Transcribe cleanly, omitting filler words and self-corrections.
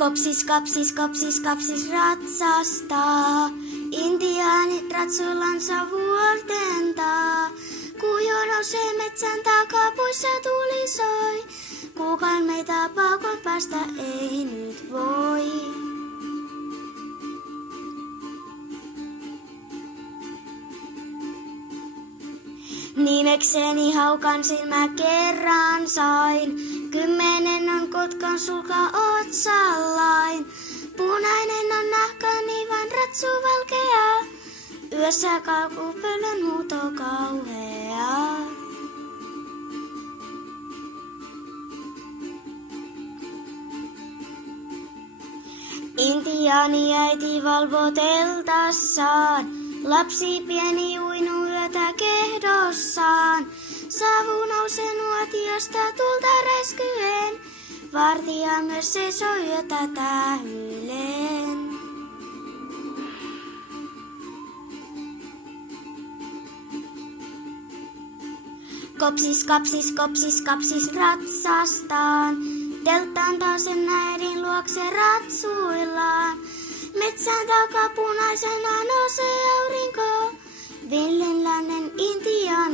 Kopsis, kapsis, kopsis, kapsis ratsastaa. Intiaanit ratsullansa vuortentaa. Kujo nousee metsän takapuissa tuli soi. Kukaan meitä pakon päästä ei nyt voi. Nimekseni haukan silmä kerran sain. 10 on kotkan sulka otsallain. Punainen on nahkani vaan ratsu valkea. Yössä kalkupöllön huuto kauhea. Intiaani äiti valvoo teltassaan. Lapsi pieni uinu yötä kehdossaan. Savu nousee nuotiosta tulta räiskyen. Vartija myös seisoo yötä tähyilen. Kopsis, kapsis, kopsis, kapsis ratsastaan. Telttaan taas sen äidin luokse ratsuillaan. Metsän takapunaisena nousee aurinko. Villen lännen intiaan